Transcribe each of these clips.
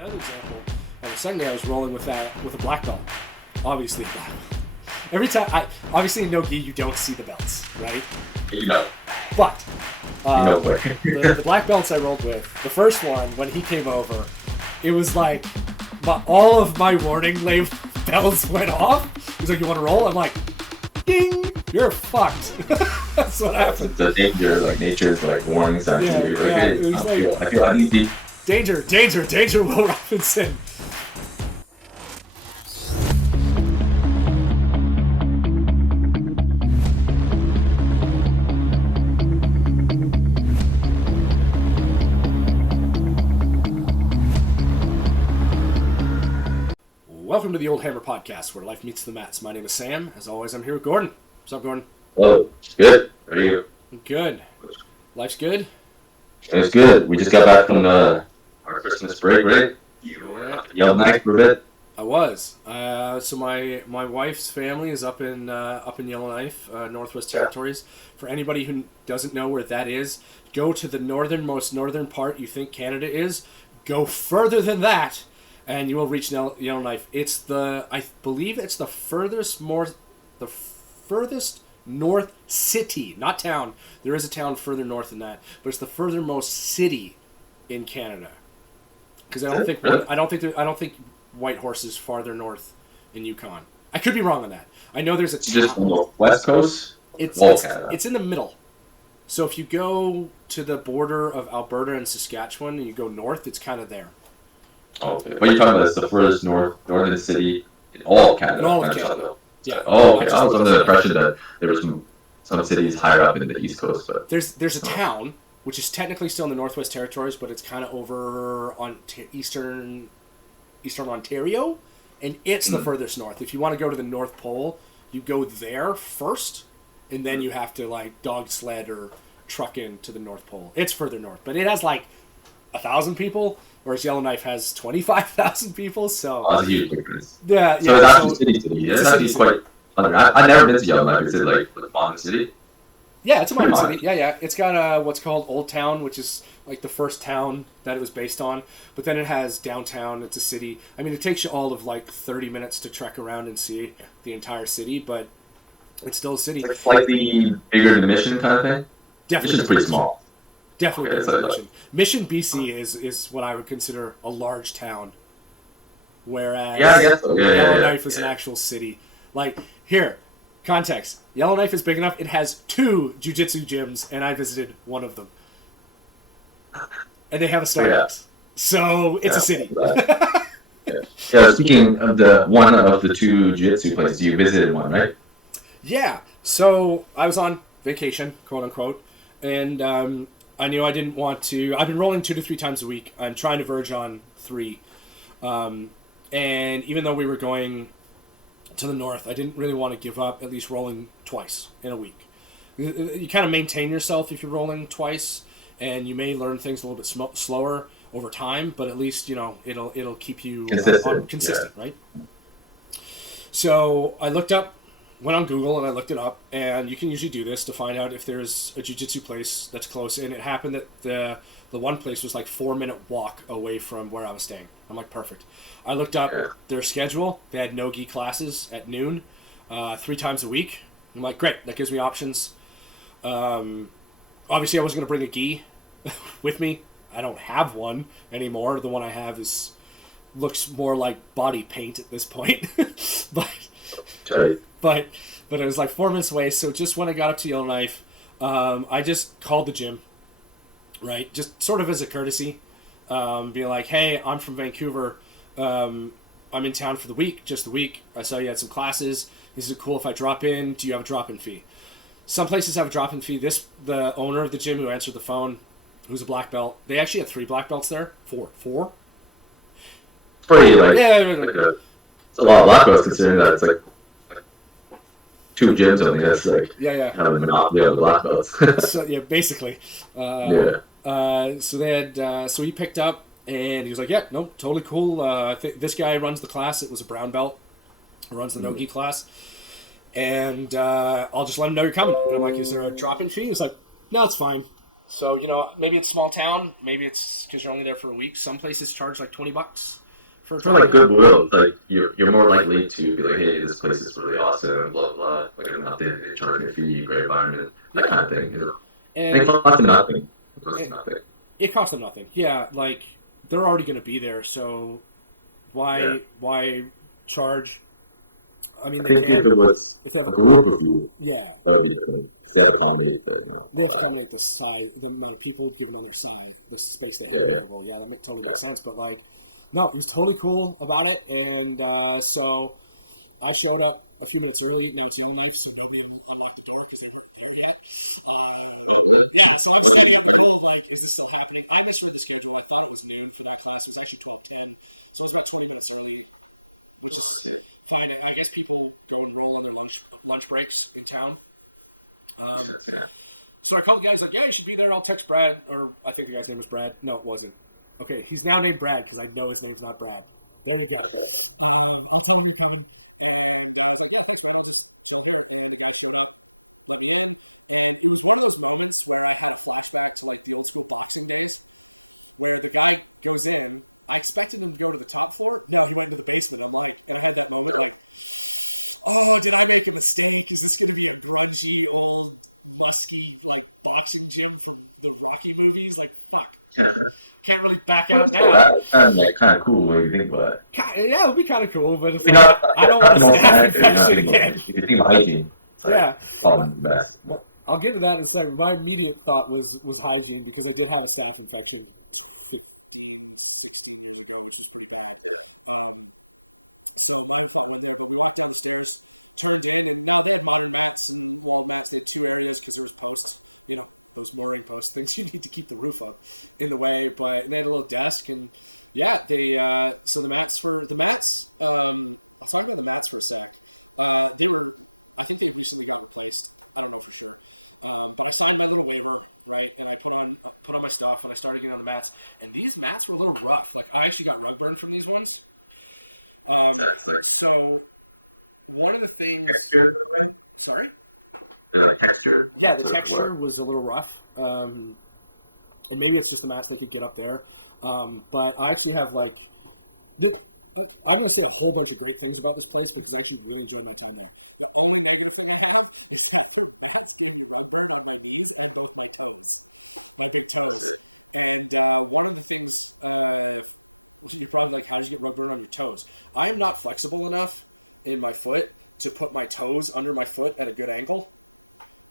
the other example, on the Sunday I was rolling with a black belt. Obviously, every time, obviously in no gi you don't see the belts, right? You know. But the You black belts I rolled with, the first one when he came over, it was like all of my warning label bells went off. He's like, "You want to roll?" I'm like, "Ding! You're fucked." That's what happened. The danger, like nature's like warning signs. Yeah, To you. yeah, Hey, it was I feel uneasy. Danger, danger, danger, Will Robinson. Welcome to the Oldhammer podcast, where life meets the mats. My name is Sam. As always, I'm here with Gordon. What's up, Gordon? Oh, good. How are you? Good. Life's good? It's good. We just got back from our Christmas break, right? You were Yellowknife for a bit. I was. So my wife's family is up in Yellowknife, Northwest Territories. For anybody who doesn't know where that is, go to the northernmost northern part you think Canada is. Go further than that, and you will reach Yellowknife. I believe it's the furthest north city, not town. There is a town further north than that, but it's the furthermost city in Canada. Because I don't think Whitehorse is farther north in Yukon. I could be wrong on that. I know there's a town. Just on the west coast. It's in the middle. So if you go to the border of Alberta and Saskatchewan and you go north, it's kind of there. Oh, okay. What you're talking about is the furthest northern city in all of Canada. In all of Canada. Yeah. Oh, okay. I was under the impression that there was some cities higher up in the East Coast, but there's a town which is technically still in the Northwest Territories, but it's kind of over on eastern Ontario, and it's the furthest north. If you want to go to the North Pole, you go there first, and then you have to like dog sled or truck into the North Pole. It's further north, but it has like 1,000 people, whereas Yellowknife has 25,000 people. So that's a huge difference. Yeah. So it's actually city. It's actually quite. I've never been to Yellowknife. Is it like a modern city? Yeah, it's a modern city. Yeah. It's got what's called Old Town, which is like the first town that it was based on. But then it has downtown. It's a city. I mean, it takes you all of like 30 minutes to trek around and see the entire city, but it's still a city. It's slightly bigger than Mission kind of thing? Definitely. Mission's pretty small. Definitely Okay, bigger than Mission. Mission, BC is what I would consider a large town. Whereas I guess so. Yellowknife is an actual city. Like, here, context. Yellowknife is big enough. It has 2 Jiu-Jitsu gyms, and I visited one of them. And they have a Starbucks. So, it's a city. Speaking of one of the 2 Jiu-Jitsu places, you visited one, right? Yeah. So, I was on vacation, quote unquote, and I knew I didn't want to. I've been rolling 2 to 3 times a week. I'm trying to verge on 3. And even though we were going to the north, I didn't really want to give up at least rolling twice in a week. You kind of maintain yourself if you're rolling twice, and you may learn things a little bit slower over time, but at least, it'll keep you consistent, right? So I went on Google and I looked it up, and you can usually do this to find out if there's a jiu-jitsu place that's close, and it happened that the one place was like 4-minute walk away from where I was staying. I'm like, perfect. I looked up their schedule. They had no-gi classes at noon, 3 times a week. I'm like, great, that gives me options. Obviously, I wasn't going to bring a gi with me. I don't have one anymore. The one I have looks more like body paint at this point. But it was like 4 minutes away. So just when I got up to Yellowknife, I just called the gym, right? Just sort of as a courtesy, being like, hey, I'm from Vancouver. I'm in town for just the week. I saw you had some classes. Is it cool if I drop in? Do you have a drop-in fee? Some places have a drop-in fee. The owner of the gym who answered the phone, who's a black belt, they actually had 3 black belts there. 4? Pretty, it's a lot of black belts considering that it's like 2 gyms only. That's like kind of a monopoly of black belts. So yeah, basically. So they had. So he picked up and he was like, "Yeah, no, totally cool." This guy runs the class. It was a brown belt. Runs the no-gi class, and I'll just let him know you're coming. And I'm like, "Is there a drop-in fee?" He's like, "No, it's fine." So, maybe it's small town. Maybe it's because you're only there for a week. Some places charge like $20 for a trial. It's more like goodwill. It's like you're more likely to be like, hey, this place is really awesome, blah, blah. Like, I'm not there. They charge me a fee, great environment, that kind of thing. And it costs them nothing. It costs them nothing. Yeah, like, they're already going to be there, so why charge? I mean, I think if it was if they have a group of you, that would be different. Because they have to accommodate they have to accommodate the size, the amount of people given on their side, the space they have available. Yeah, that totally makes sense. But like, no, he was totally cool about it, and so I showed up a few minutes early. Now it's Yellowknife, so nobody had unlocked the door because they weren't there yet. Really? Yeah, so I'm standing out in the cold like, is this still happening? I misread the schedule. I thought it was noon for that class. It was actually 12:10, so I was about 20 minutes early, which is fine. I guess people go and roll on their lunch breaks in town. So I called the guys like, yeah, you should be there. I'll text Brad, or I think the guy's name was Brad. No, it wasn't. Okay, he's now named Brad because I know his name's not Brad. There you go. I'll tell him you're coming. And I was like, yeah, thanks, man. I'll just chill here. And the guy showed up, let me in. And it was one of those moments where I had a flashback to like the old school boxing days where the guy goes in. I expected him to go to the top floor. No, he went into the basement. I'm like, and I had that moment like, oh, did I make a mistake? Is this going to be a grungy, old, musky, like, boxing gym from the Rocky movies? Like, fuck. Can't really back out now. That's like, kind of cool when you think about it. Yeah, it would be kind of cool, but it's like, I don't want a staph infection again. If you think of hygiene, it's like, probably the best. Well, I'll get to that in a second. My immediate thought was hygiene because I did have a staph infection 15, 16 years ago, which was pretty bad. Yeah. So my thought went there, but we walked down the stairs, turned in, and now they had modern mats and walled mats. They had two areas because there was posts, those mooring posts, things you need to keep the roof up in the way. But and they had a little desk, and yeah, they so the mats. I'll talk about the mats for a sec. They were, I think they recently got replaced. I don't know for sure, but I signed my little waiver, right, and I put on my stuff, and I started getting on the mats, and these mats were a little rough. Like I actually got rug burn from these ones. So one of the things. Texture? Sorry. Texture? Yeah, the texture was a little rough, and maybe it's just the mats they could get up there. But I actually have I'm going to say a whole bunch of great things about this place because I actually really enjoyed my time there. The only negative thing I have is that their mats gave me rug burn on my knees and both my toes, my big toes. And one of the things you're probably like, how did you get rug burn on your toes? I am not flexible enough in my foot to put my toes under my foot at a good angle.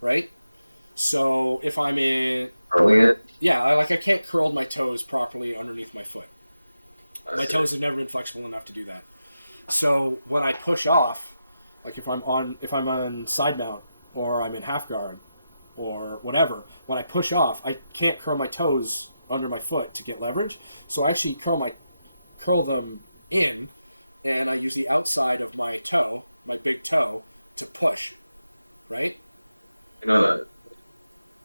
Right? So if I'm in... Curling it? Yeah, I can't curl my toes properly underneath my foot. My toes have never been flexible enough to do that. So when I push off, like if I'm on side mount or I'm in half guard or whatever, when I push off, I can't curl my toes under my foot to get leverage. So I actually curl them in, and I use the outside of my toe, my big toe, to push. Right? You know that.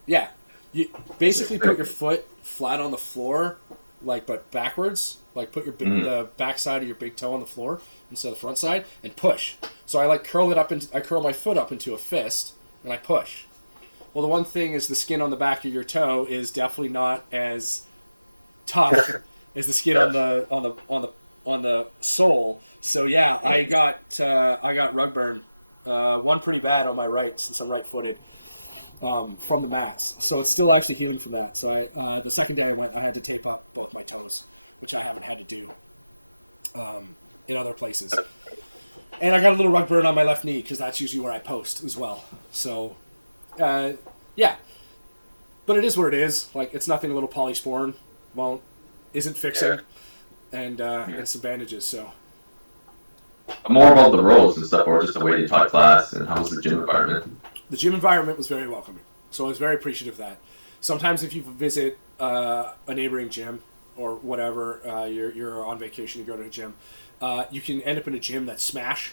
Yeah. You basically put your foot flat on the floor, but backwards. Like put the back side of your big toe on the floor instead of the front side, and push. So I curl my foot up into a fist, and I push. Well, the one thing is the skin on the back of your toe is definitely not as tough as the skin on the sole. So yeah, I got rug burn, one pretty bad on my right since I'm right-footed. From the mats, so it's still actually healing from that. So the second day I went, I had to tape up both my toes, which I haven't had to do in other places. And I got a little rug burn on my left knee because that's usually where I post as well. So, yeah, but it is what it is. Like it's nothing a little polysporin isn't fixing, and some bandages. So. More about the roles and stuff, or just the way you taught class, and how was the gym environment? The gym environment was very welcoming, so I was very appreciative of that. Sometimes if you visit a neighboring gym or whatever, you're on vacation, you go to a gym, you can end up in a gym that's smash.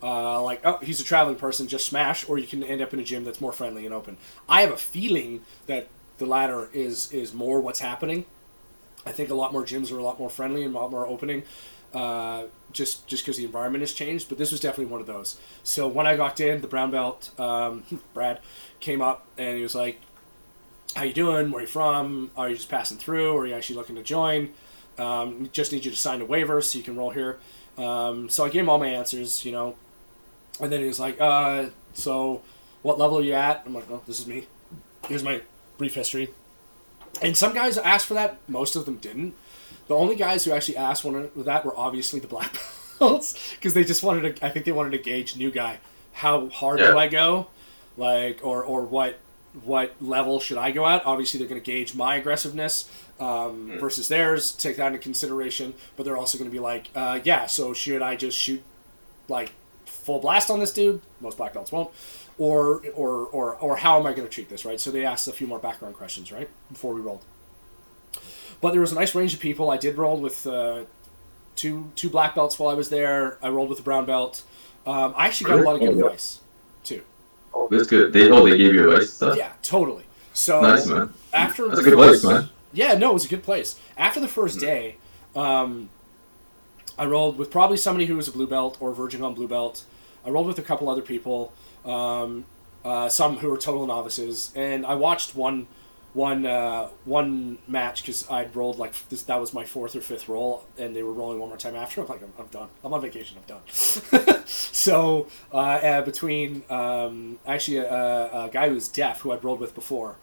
He's a traveling person, just smash, or you can end up in a gym that's more friendly and open. I have a feeling that the latter is more what's happening. I think a lot more gyms are a lot more friendly and a lot more opening. Just because the environment has changed, but this was definitely one of those. So when I got in, the brown belt, Brad, came up and he was like, how you doing? Where you from? Are you just passing through? Or are you actually looking to join? Just need you to sign a waiver so you can roll here. So I gave him all my answers, you know. And then he was like, so what level are you at? I'm like, well, this is me. Here's my brief history. And some guys asked for that. Most of them didn't. The only guys who actually asked for that were obviously the black belts, because they just wanted to, I think they wanted to gauge new guy. How hard do I go? Like, or what level should I go at? Obviously, they're going to gauge my aggressiveness versus theirs, take that into consideration. But they're also going to be like, so should I just shoot like full blast on this dude? Most black belts won't. Or how am I going to treat this, right? So they asked a few more background questions, right, before we rolled. But there was a nice range of people. I did roll with two black belts while I was there. I rolled with a brown belt. I actually got a lot of good advice, too. Oh, that's good. They gave you advice stuff? Yeah, totally. So nice, man. That's a good place, man. Yeah, no, it was a good place. After the first day, I rolled with probably somebody who was a blue belt or verging on blue belt. I rolled with a couple other people, some who were total novices, and I watched one match because I'd rolled like this. That was my fourth or fifth roll, and they were rolling one more time after. I'm like, I'm done. I'm on vacation. I'm done. So between actually a guy who was deaf who I'd rolled with before,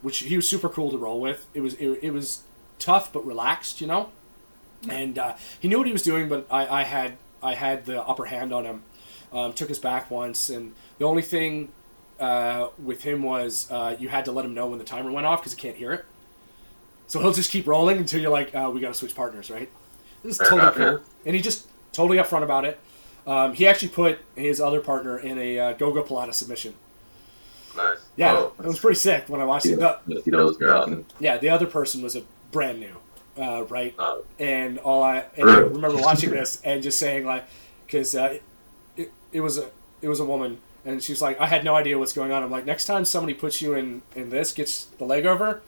which he was super cool to roll with. It was tough but relaxed, you know, and he knew what he was doing. But I had the upper hand on him. Took his back once, and the only thing with him was you had to let him know when the timer went off because he can't hear it. So he'll just keep rolling until you're like, we got to switch partners, right? This is totally cool. And he just totally upfront about it. He actually put his other partner in a go-go Pilates submission. Nice. Yeah, it was pretty sick when I watched it. Yeah, the other person was a brand new, right? And I remember watching this and just saying like, because it was a woman. And she's like, I had no idea what's going on. I'm like, next time somebody puts you in this, gets the leg over,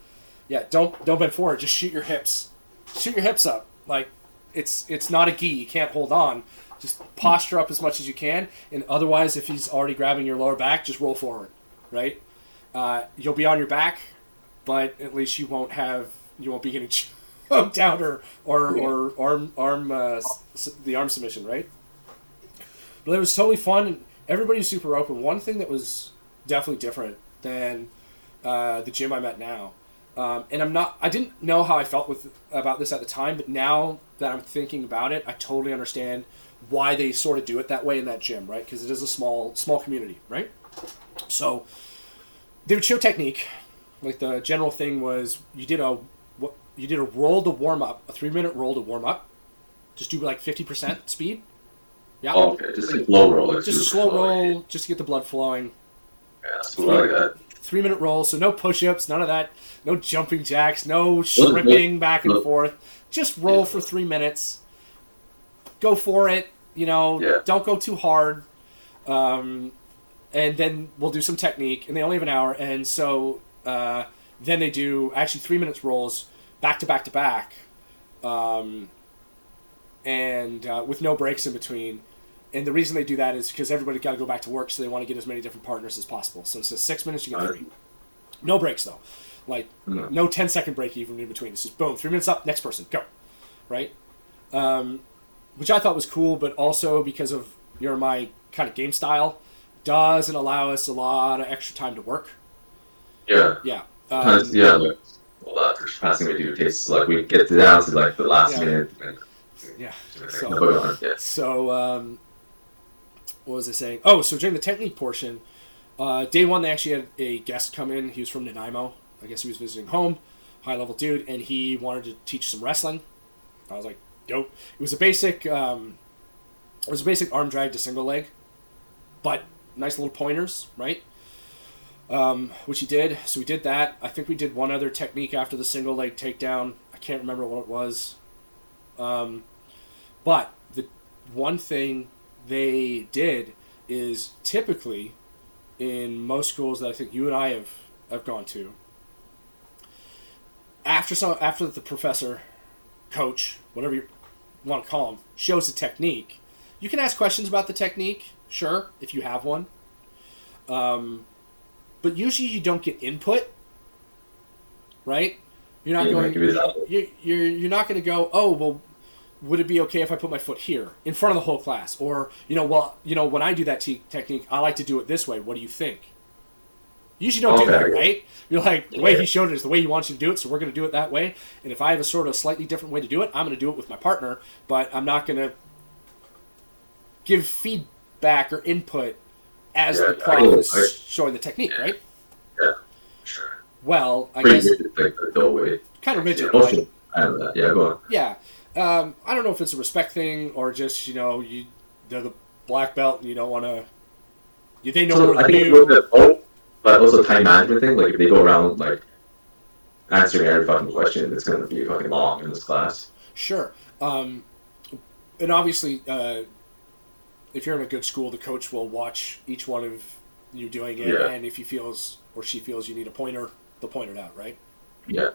don't bend forward. Just shoot your hips. Shoot your hips up. Like, it's not a gi. You can't hold on. Just posture up as much as you can. And otherwise, if he's already grabbing your lower back, just roll forward, right? You'll be on your back, but at least you won't be getting choked out or the arm submission, right? But it was totally fun. Everybody's super open. One thing that was definitely different than the gym I'm at now, and I didn't know how I felt about this at the time, but now that I'm thinking about it, I totally understand why they sort of do it that way in that gym, right? Because it is a small community, right? So they would show technique. Like the general thing was you did a roll to warm up, a 3-minute roll to warm up. Just do like 50% speed. Yeah. Oh, okay. Just a slow roll. Just a slow roll, just to get the blood flowing. Yeah, that's cool. I like that. 3-minute roll, so no push-ups, none of that. No jumping jacks, no shrimping back and forth. Just roll for 3 minutes. Go for it. You know, don't go too hard. And then we'll do some technique. And they only have an hour. And so then they do actually 3 minutes rolls back to back to back. And with no breaks in between. And the reason they do that is because everybody's got to go back to work, so they want to get as many different partners as possible. So instead of 6 minutes, you get 3. No breaks, though. Like, no 10-second break even in between. It's just, boom, 3 minutes up, next person, go. Right? Which I thought was cool, but also because of my kind of game style, doesn't allow us a lot of extra time to work. Yeah. Yeah. But there's passing we do tastes like we get down to like the last minute. Yeah. So, what was I saying? Oh, so during the technique portion, day one they actually had a guest come in. He was from Nanaimo. I guess he was visiting home. High-level dude, and he wanted to teach some wrestling. I was like, dope. It was a basic arm drag to single leg, but nice little pointers, right? Which he did. So we did that. I think we did one other technique after the single leg takedown. I can't remember what it was. But the one thing they did is typically in most schools that I think you and I have gone to, after the professor, coach, whatever you want to call him, shows the technique, you can ask questions about the technique, sure, if you have one. But usually you don't get input right? You're not going. You're not going to go. Oh well, would it be okay if I put my foot here in front of the whole class? Or when I do that technique, I like to do it this way. What do you think? You usually don't do that, right? You're like, the way he showed it is the way he wants you to do it, so we're going to do it that way. And if I have a sort of slightly different way to do it, I'm going to do it with my partner, but I'm not going to give feedback or input as the prof is showing the technique, right? Yeah, sure. Well, I guess... Kind of rigid. Yeah, go on. Yeah. I don't know if it's a respect thing or just, they're the black belt and you don't want to... They know more than you. But also time management thing, like if they go around like answering every fucking question, it's going to be fucking long in this class. Sure. And obviously, if you're in a good school, the coach will watch each one of you doing it, and if he feels or she feels you need a pointer, they'll point it out, right? Yeah.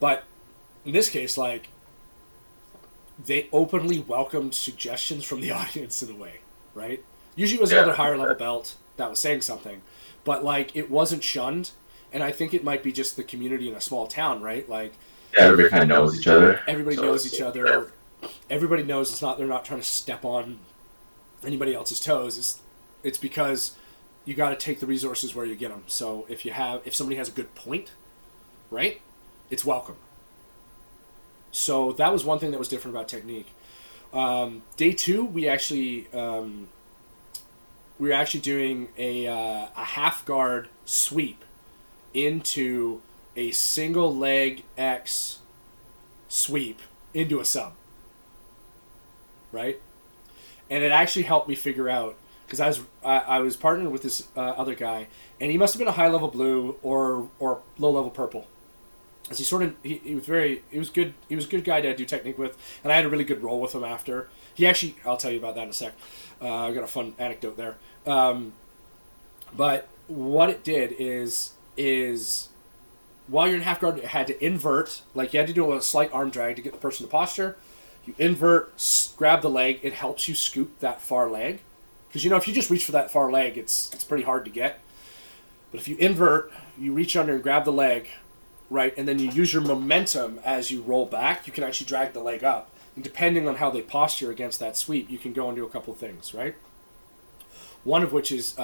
But in this case, like, they openly welcomed suggestions from the audience in a way, right? Usually it was another higher level belt that was saying something. But, like, it wasn't shunned, and I think it might be just the community in a small town, right? Like, everybody kind of knows each other. Everybody knows each other. Everybody knows they're not trying to step on anybody else's toes. It's because you got to take the resources where you get them. So if somebody has a good point, right, it's welcome. So that was one thing that was different about technique. Day 2, we were actually doing a half guard sweep into a single leg X sweep into a sub, right? And it actually helped me figure out, because I was partnered with this other guy, and he must have been a high level blue or low level purple. As he was a good guy to do technique with, and I had a really good roll with him after. I'll tell you about that in a sec. I got a fun anecdote there. But what it did is while you're in half guard, you had to invert, like you had to do a slight arm drag to get the person to posture. You invert, grab the leg. It helps you scoop that far leg. Because, if you just reach for that far leg, it's pretty hard to get. But if you invert, you reach under and grab the leg, right, and then you use your momentum as you roll back, you can actually drag the leg up. And depending on how they posture against that sweep, you can go and do a couple of things, right? One of which is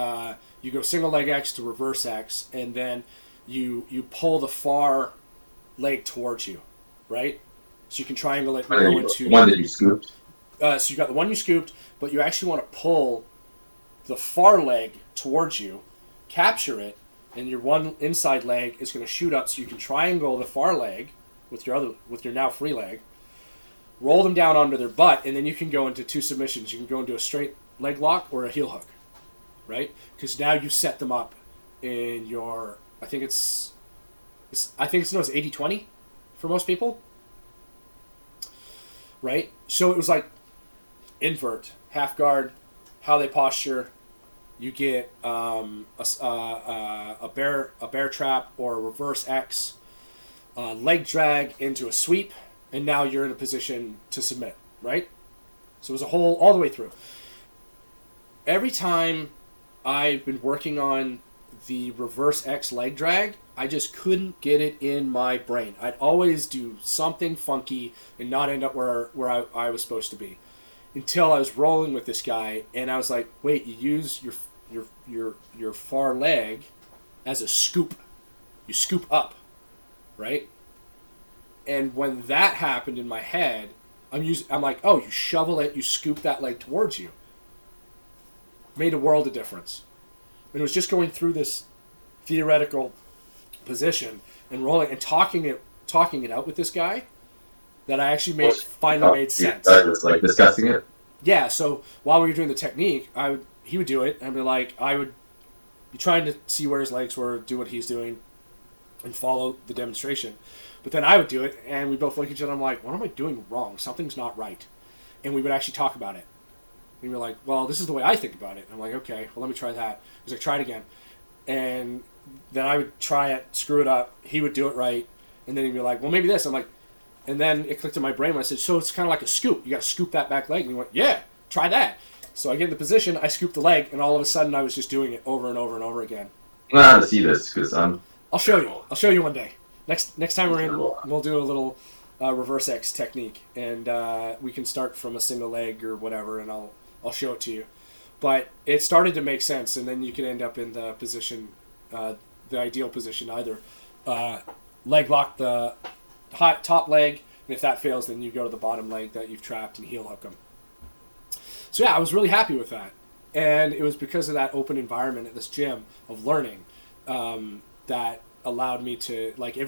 you go single leg X to reverse X, and then you pull the far leg towards you, right? So you can triangulate and go into... The one that you scooped? So you got the one you scooped, but you actually want to pull the far leg towards you, capture it, and your one inside leg is going to shoot up so you can triangle the far leg with your now free leg, roll them down onto their butt, and then you can go into 2 submissions. You can go into a straight leg lock or a heel hook, right? Because now you set them up in your... I think it's known as 80-20 for most people, right? So it was like invert, half guard, how they posture. You get a bear trap or a reverse X, leg drag into a sweep, and now you're in a position to submit, right? So it was all the way through. Every time I've been working on the reverse X leg drag, I just couldn't get it in my brain. I'd always do something funky and not end up where I was supposed to be. Until I was rolling with this guy, and I was like, wait, you use your far leg as a scoop. You scoop up, right? And when that happened in my head, I'm like, oh, you shovel it, you scoop that leg towards you. Made a world of difference. And it was just going through this theoretical position and rolling and talking it out with this guy that I actually finally made sense. Just like discussing it? Yeah, so while we were doing the technique, he would do it, and I'd be like, I would be trying to see where his legs were, do what he's doing, and follow the demonstration. But then I would do it, and we both look at each other, and I'm like, what am I doing wrong? Something's not right. And we would actually talk about it. And we were like, well, this is the way I think about it. And I'm like, okay, well, let me try that. He's like, try it again. And then I would try it, screw it up. He would do it right. And then he'd be like, well, maybe this. I'm like, and then it clicked in my brain when I said, so it's kind of like a scoop. You got to scoop that back leg. And he went, yeah, try that. So I get in the position, I scoop the leg, and all of a sudden I was just doing it over and over and over again. I'm going to have to see this because I'll show you. I'll show you one day. Next time we're in, we'll do a little reverse X technique, and we can start from a single leg or whatever, and I'll show it to you. But it started to make sense, and then you can end up in the position, the ideal position, either leg lock the top leg, and if that fails, then you go to the bottom leg that you've trapped and heel hook them. So yeah, I was really happy with that. And it was because of that open environment at this gym of learning that allowed me to, like,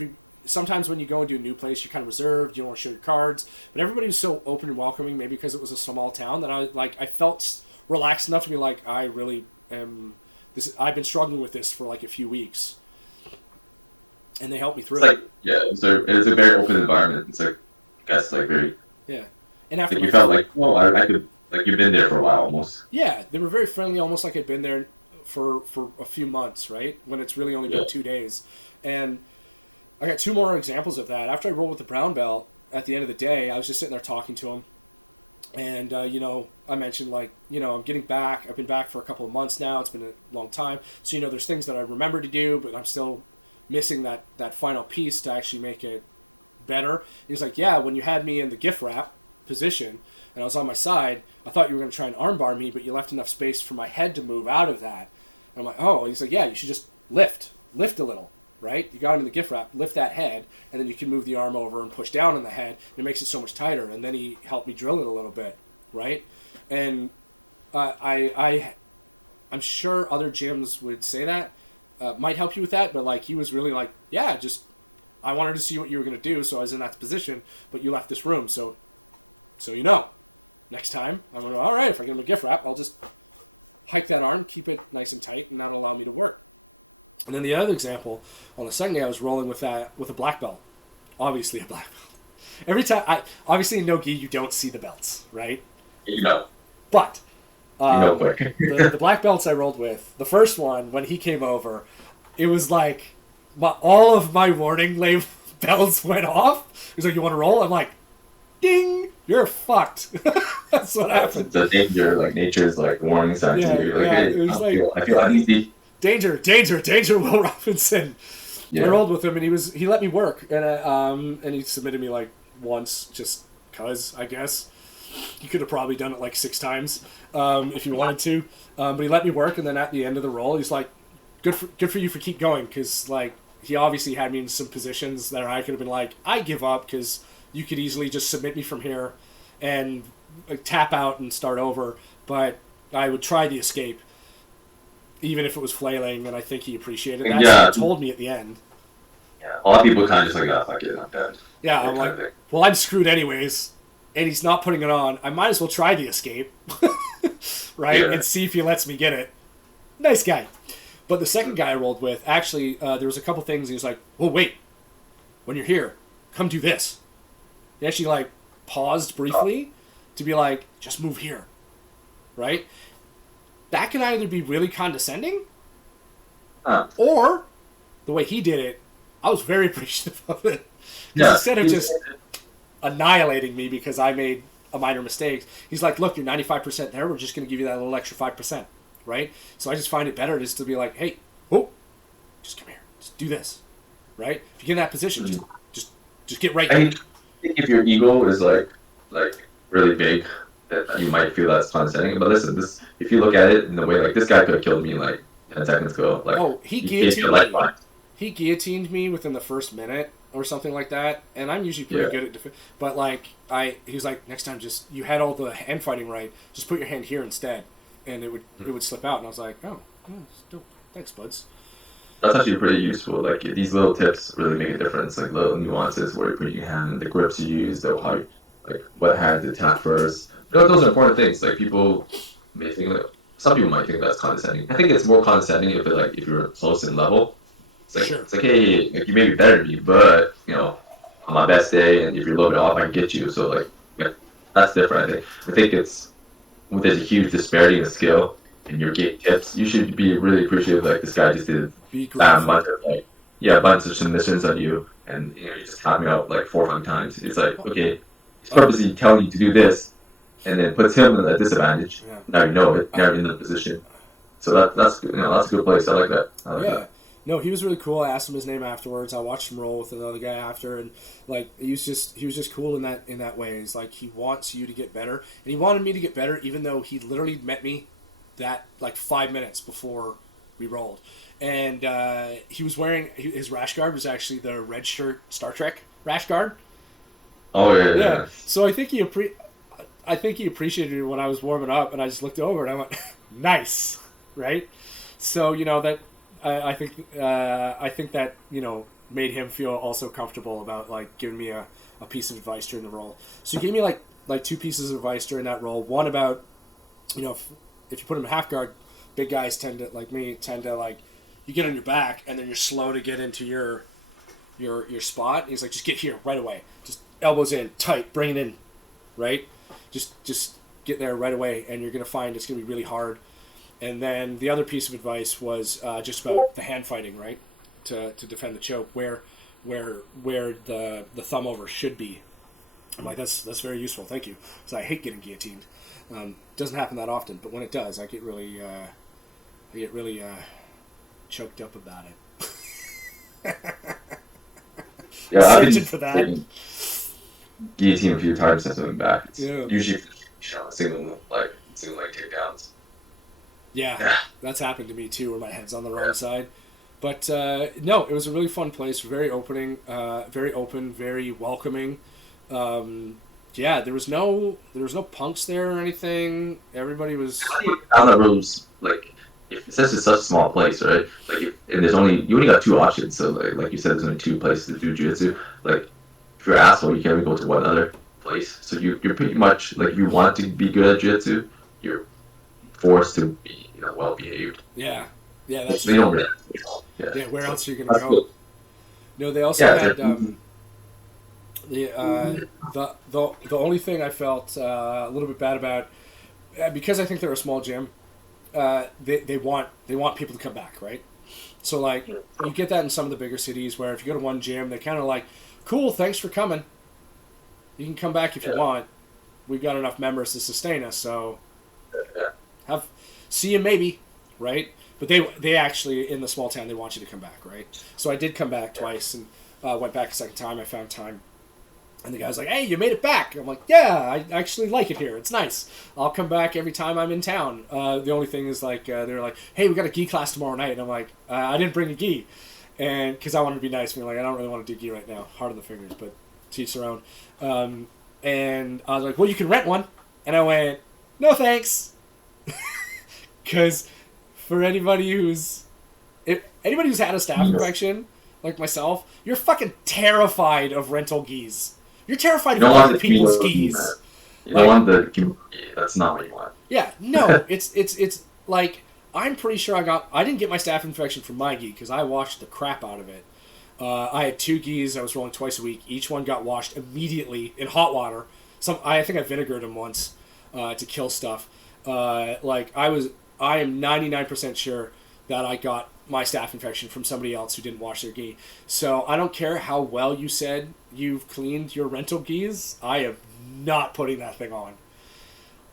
sometimes when you go into a new place, you're kind of reserved, you don't want to show your cards, but everybody was so open and welcoming, maybe because it was a small town, that I felt relaxed enough to be like, I really am, I've been struggling with this for like a few weeks. And they helped me through it. It's a very open environment. It's like, I guess, like very... Yeah. And after you felt like, well, I could... Like, you've been there for a while, almost. Yeah, they were very friendly, almost like I'd been there for a few months, right? When it's really only been 2 days. And I got 2 more examples of that. After I rolled with the brown belt, at the end of the day, I was just sitting there talking to him. And, I mentioned, like, I'm getting back. I've been back for a couple of months now. It's been a long time. So, there's things that I remember to do, but I'm still missing that final piece to actually make it better. He's like, yeah, when you had me in the gift wrap position, and I was on my side, I thought you were going to try and armbar me, but you left enough space for my head to move out of that. And I'm like, oh. He's like, yeah, you should just lift a little, right? You got him in the gift wrap, lift that head, and then you can move the arm over and push down on the head. And it makes it so much tighter. And then he helped me drill it a little bit, right? And I'm sure other gyms would say that, might help you with that, but like he was really like, yeah, just I wanted to see what you were going to do, so I was in that position, but you left this room, so next time, I'm going to, all right, if I get him a gift wrap, I'll just hike that arm, keep it nice and tight, and that'll allow me to work. And then the other example, on the second day, I was rolling with a black belt. Obviously a black belt. Every time, obviously in no-gi, you don't see the belts, right? But the black belts I rolled with, the first one, when he came over, it was like all of my warning label bells went off. He's like, you want to roll? I'm like, ding, you're fucked. That's what happened. The danger, like nature's like warning sign to you. Like, yeah, hey, it was I feel uneasy. Danger, Will Robinson. Yeah. I rolled with him, and he let me work, and he submitted me like once, just cause I guess. He could have probably done it like 6 times if he wanted to, but he let me work, and then at the end of the roll, he's like, "Good for you for keep going," because like he obviously had me in some positions that I could have been like, "I give up," because you could easily just submit me from here and tap out and start over, but I would try the escape, even if it was flailing, and I think he appreciated that. Yeah. So he told me at the end. Yeah, a lot of people kind of just like, oh, fuck it, not bad. Yeah, I'm like, well, I'm screwed anyways, and he's not putting it on. I might as well try the escape, right, and see if he lets me get it. Nice guy. But the second guy I rolled with, actually, there was a couple things. He was like, "Oh, wait, when you're here, come do this." He actually like paused briefly to be like, "Just move here," right? That can either be really condescending, or the way he did it, I was very appreciative of it. Yeah. Instead of just annihilating me because I made a minor mistake, he's like, "Look, you're 95% there. We're just going to give you that little extra 5%." Right? So I just find it better just to be like, "Hey, just come here. Just do this." Right? If you get in that position, just get right there. I think if your ego is like really big, that you might feel that's condescending. But listen, if you look at it in the way like this guy could have killed me like 10 seconds ago. Like, he guillotined me. He guillotined me within the first minute or something like that, and I'm usually pretty good at but like he was like, "Next time, just you had all the hand fighting right. Just put your hand here instead." And it would slip out, and I was like, "Oh, still, thanks, buds." That's actually pretty useful. Like these little tips really make a difference. Like little nuances where you put your hand, the grips you use, what hand to tap first. Those are important things. Like people may think some people might think that's condescending. I think it's more condescending if you're close in level. It's like It's like, hey, like you may be better than me, but on my best day, and if you're a little bit off, I can get you. So that's different. I think it's. When there's a huge disparity in skill and you're getting tips, you should be really appreciative. Like this guy just did a bunch of submissions on you, and you just tapped me out like 4 or 5 times. It's like, okay, he's purposely telling you to do this, and then puts him at a disadvantage. Yeah. Now you know it. Now you're in the position. So that's a good place. I like that. No, he was really cool. I asked him his name afterwards. I watched him roll with another guy after, and like he was just cool in that way. It's like he wants you to get better, and he wanted me to get better, even though he literally met me that like 5 minutes before we rolled, and he was wearing his rash guard was actually the red shirt Star Trek rash guard. Oh yeah. Yeah. So I think he appreciated it when I was warming up, and I just looked over and I went, "Nice," right? So that. I think that made him feel also comfortable about like giving me a piece of advice during the roll. So he gave me like two pieces of advice during that roll. One about if you put him in half guard, big guys tend to like you get on your back and then you're slow to get into your spot. And he's like, just get here right away, just elbows in tight, bring it in, right? Just get there right away, and you're gonna find it's gonna be really hard. And then the other piece of advice was just about the hand fighting, right? To defend the choke, where the thumb over should be. I'm like, that's very useful, thank you. Because I hate getting guillotined. Doesn't happen that often, but when it does, I get really choked up about it. Yeah, I've been for that. Guillotine a few times since I went back. It's Yeah. usually single takedowns. Yeah, that's happened to me too, where my head's on the wrong side. But no, it was a really fun place, very open, very welcoming. Yeah, there was no punks there or anything. Everybody was. Down that road's like, if it's such a small place, right? Like, and you only got two options. So like you said, there's only two places to do jiu-jitsu. Like, if you're an asshole, you can't even go to one other place. So you're pretty much like, you want to be good at jiu-jitsu, you're forced to be well behaved. Yeah, that's they don't really. Yeah, where else are you gonna go? Good. No, they also had the only thing I felt a little bit bad about, because I think they're a small gym. They want people to come back, right? So like you get that in some of the bigger cities where if you go to one gym, they kind of like, cool, thanks for coming. You can come back if you want. We've got enough members to sustain us, so see you maybe, right? But they actually, in the small town, they want you to come back, right? So I did come back twice and went back a second time. I found time. And the guy's like, hey, you made it back. I'm like, yeah, I actually like it here. It's nice. I'll come back every time I'm in town. The only thing is, like, they're like, hey, we got a gi class tomorrow night. And I'm like, I didn't bring a gi. And because I wanted to be nice. Being like, I don't really want to do gi right now. Hard on the fingers, but to each their own. And I was like, well, you can rent one. And I went, no thanks. Because for anybody who's had a staph infection, like myself, you're fucking terrified of rental gis. You're terrified of other people's skis. You don't want the. That's not what you want. Yeah, no, it's like, I'm pretty sure I didn't get my staph infection from my gi because I washed the crap out of it. I had two gis. I was rolling twice a week. Each one got washed immediately in hot water. I think I vinegared them once to kill stuff. I am 99% sure that I got my staph infection from somebody else who didn't wash their gi. So I don't care how well you said you've cleaned your rental gis. I am not putting that thing on.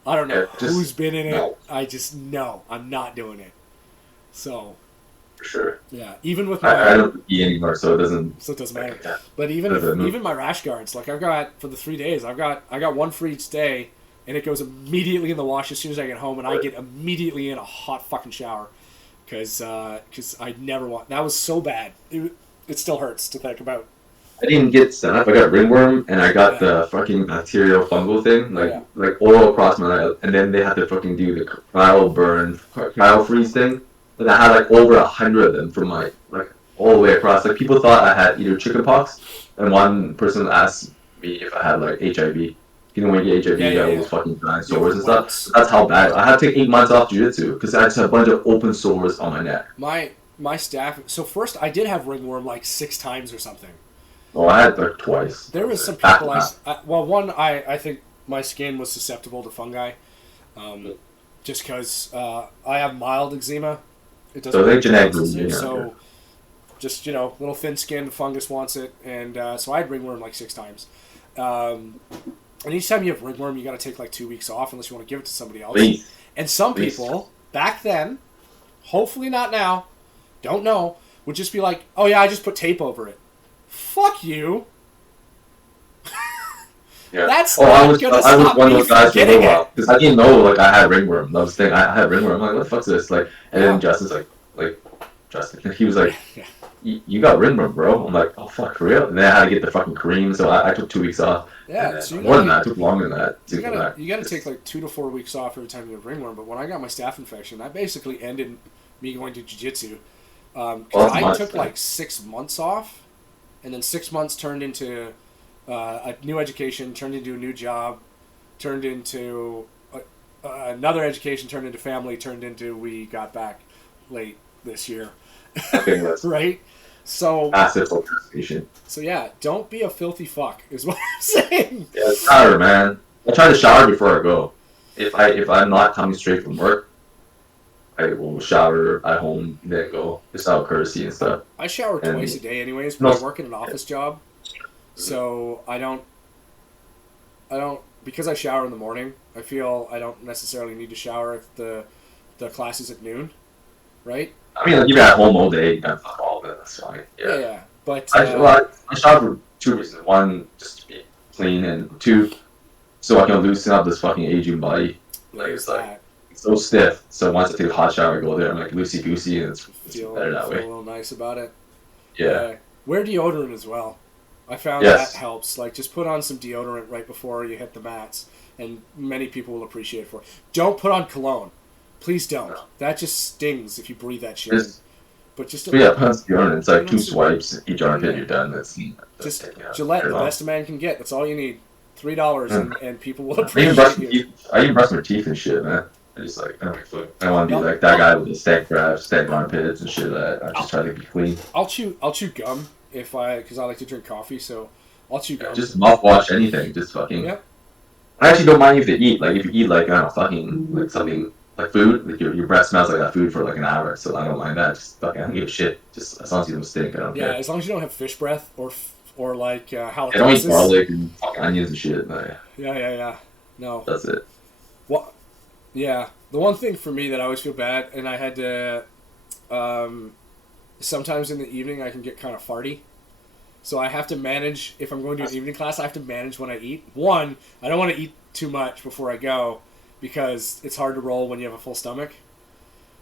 I don't know who's been in it. I just know I'm not doing it. So for sure. Yeah, even with my I don't gi anymore, so it doesn't matter. But even my rash guards, like I've got for the 3 days, I got one for each day. And it goes immediately in the wash as soon as I get home, and I get immediately in a hot fucking shower, because I never want. That was so bad. It still hurts to think about. I didn't get staph. I got ringworm, and I got the fucking bacterial fungal thing, like all across my life. And then they had to fucking do the cryo freeze thing. And I had like over 100 of them from like all the way across. Like people thought I had either chickenpox, and one person asked me if I had like HIV. You know when you get HIV, you got all those fucking giant sores and stuff. That's how bad. I had to take 8 months off jiu-jitsu because I just had a bunch of open sores on my neck. My staph. So first, I did have ringworm like 6 times or something. Oh, I had like twice. There was some people. I think my skin was susceptible to fungi, just because I have mild eczema. It doesn't. So they genetically. So just little thin skin, fungus wants it, and so I had ringworm like 6 times. And each time you have ringworm, you got to take like 2 weeks off unless you want to give it to somebody else. And some people back then, hopefully not now, don't know, would just be like, "Oh yeah, I just put tape over it." Fuck you. Yeah. That's I not was gonna I was stop one of me those from guys for a getting little while it. because I didn't know like I had ringworm. That was the thing. I had ringworm. I'm like, what the fuck's this? Like, and Yeah. then Justin's like Justin. He was like, Yeah. you got ringworm, bro. I'm like, oh fuck, for real? And then I had to get the fucking cream, so I took 2 weeks off. Yeah, And so you more than gotta, that, I took longer than that to you go gotta back. you gotta take like 2 to 4 weeks off every time you have ringworm. But when I got my staph infection, that basically ended me going to jiu-jitsu. Well, Because that's I nice, took man. like 6 months off, and then 6 months turned into a new education, turned into a new job, turned into another education, turned into family, turned into we got back late this year. Okay, that's Right? So massive procrastination. so yeah, don't be a filthy fuck is what I'm saying. Yeah, shower, man. I try to shower before I go. If I'm not coming straight from work, I will shower at home, then go. Just out of courtesy and stuff. I shower And twice a day anyways, but no, I work in an office job. So I don't because I shower in the morning, I feel I don't necessarily need to shower if the class is at noon, right? I mean, like, even at home all day, you got fuck all of it. That's fine. Yeah, Yeah. yeah. But I shower for 2 reasons. One, just to be clean, and two, so I can loosen up this fucking aging body. Like, there's it's like that. it's so stiff. So once I take a hot shower, I go there, I'm like loosey goosey, and it's Feel better that a way. little nice about it. Yeah. Wear deodorant as well. I found Yes. that helps. Like, just put on some deodorant right before you hit the mats, and many people will appreciate it for it. Don't put on cologne. Please don't. No. That just stings if you breathe that shit in. Just, But just but yeah, punch deodorant. It's like 2 Just- swipes, each armpit, Yeah. you're done. That's just taking out Gillette, very the long. best a man can get. That's all you need. $3, and people will I even brush appreciate my you. teeth. I even brush my teeth and shit, man. I just like, I want to be like that guy with the stank breath, stank armpits and shit. I just try to be clean. I'll chew gum because I like to drink coffee, so I'll chew gum. Just mouthwash anything. Just fucking. Yep. I actually don't mind if they eat. Like if you eat like I don't know, fucking like something like food, like your breath smells like that food for like an hour. So I don't mind that. Just fucking, I don't give a shit. Just as long as you don't stink, I don't Yeah, care. as long as you don't have fish breath or like I don't eat halitosis. garlic and fucking onions and shit. Like, Yeah. No. that's it. What? Yeah. The one thing for me that I always feel bad, and I had to, sometimes in the evening I can get kind of farty. So I have to manage, if I'm going to an evening class, I have to manage when I eat. One, I don't want to eat too much before I go because it's hard to roll when you have a full stomach.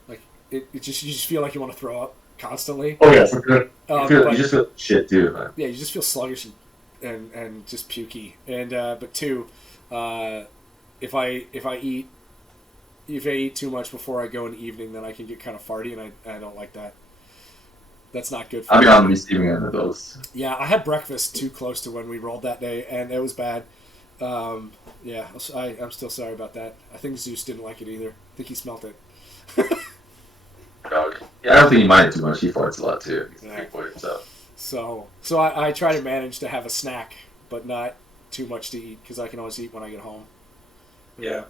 Like, you just feel like you want to throw up constantly. Oh yeah, for sure. But- You just feel shit too. Man. Yeah, you just feel sluggish and just pukey. And but two, if I eat too much before I go in the evening, then I can get kind of farty, and I don't like that. That's not good for I'll me. be on the receiving end of those. Yeah, I had breakfast too close to when we rolled that day, and it was bad. Yeah, I'm still sorry about that. I think Zeus didn't like it either. I think he smelt it. Dog. Yeah, I don't think he minded too much. He farts a lot too. He's a Yeah. big boy himself. So I try to manage to have a snack, but not too much to eat because I can always eat when I get home. Yeah.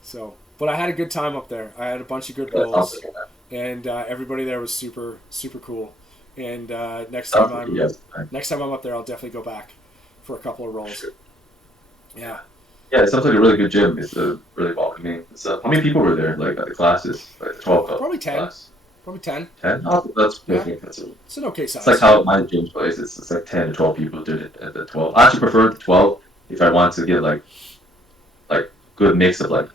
So, but I had a good time up there. I had a bunch of good Yeah, rolls, sounds like that. and everybody there was super cool. And next Sounds time like I'm yes. up there, I'll definitely go back for a couple of rolls. Sure. Yeah. Yeah, it sounds like a really good gym. It's really welcoming. So, how many people were there? Like at the classes, like the 12 Probably 10. Class? Probably 10. 10? Oh, that's Yeah. perfect. That's a, It's an okay size. it's like how my gym plays. It's like 10 to 12 people doing it at the 12. I actually prefer the 12 if I want to get like good mix of like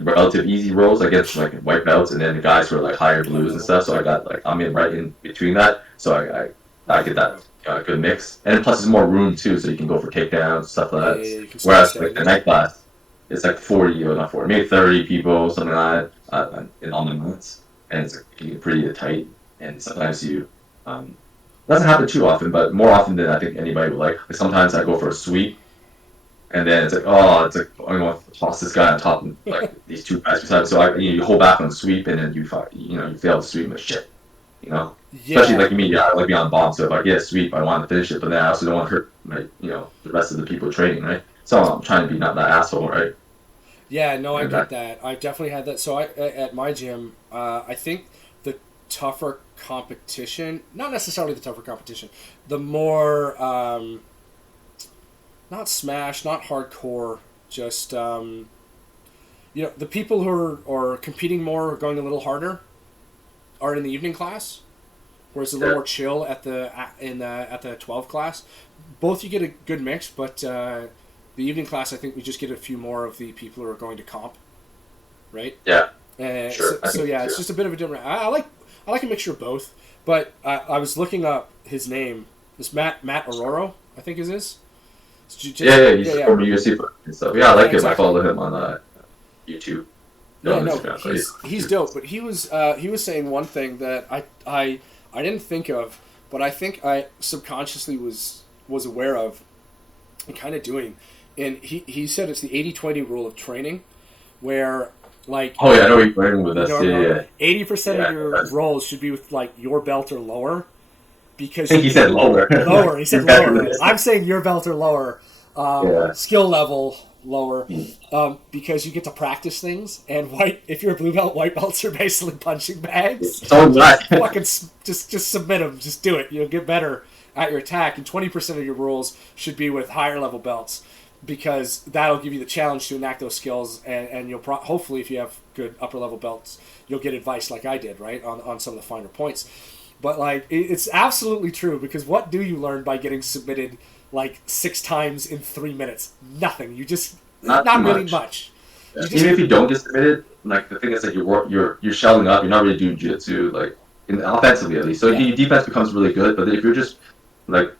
relative easy rolls. I get like white belts and then the guys who are like higher blues and stuff. So I got like I'm in right in between that. So I get that good mix. And plus there's more room too, so you can go for takedowns stuff like that. Yeah, you can Whereas start like the staying. night class, it's like 40 or not 40, maybe 30 people, something like that, in all the months, and it's like, pretty tight. And sometimes you, doesn't happen too often, but more often than I think anybody would like. Like sometimes I go for a sweep, and then it's like, oh, it's like I'm going to toss this guy on top of like these two guys beside. So you hold back on the sweep, and then you fail the sweep, but shit, Yeah. Especially like me, I like being on bomb. So if I get a sweep, I want to finish it, but then I also don't want to hurt the rest of the people training, right? So I'm trying to be not that asshole, right? Yeah, no, I And get that. I've definitely had that. So at my gym, I think the tougher competition, not necessarily the tougher competition, the more, not smash, not hardcore, just, the people who are competing more, are going a little harder, are in the evening class, where it's a little more chill at the 12 class. Both you get a good mix, but the evening class, I think we just get a few more of the people who are going to comp, right? Yeah. Sure. So yeah, it's just a bit of a different. I like a mixture of both. But I was looking up his name. This Matt Aurora, I think is his. He's from UFC and stuff. Yeah, I like him. Exactly. I follow him on YouTube. He's dope. But he was saying one thing that I didn't think of, but I think I subconsciously was aware of and kind of doing. And he said it's the 80-20 rule of training, where like I know you're learning with us. 80% of your rolls should be with like your belt or lower. Because I think he said lower. Lower. He said lower. I'm saying your belt or lower. Skill level lower. Because you get to practice things. And if you're a blue belt, white belts are basically punching bags. Fucking just submit them. Just do it. You'll get better at your attack. And 20% of your rolls should be with higher level belts. Because that'll give you the challenge to enact those skills. And you'll hopefully, if you have good upper level belts, you'll get advice like I did, right? On some of the finer points. But, like, it's absolutely true, because what do you learn by getting submitted, like, 6 times in 3 minutes? Nothing. You just... Not really much. Yeah. Even if you don't get submitted, like, the thing is that you're shelling up, you're not really doing jiu-jitsu, like, offensively at least. So your defense becomes really good, but then if you're just, like,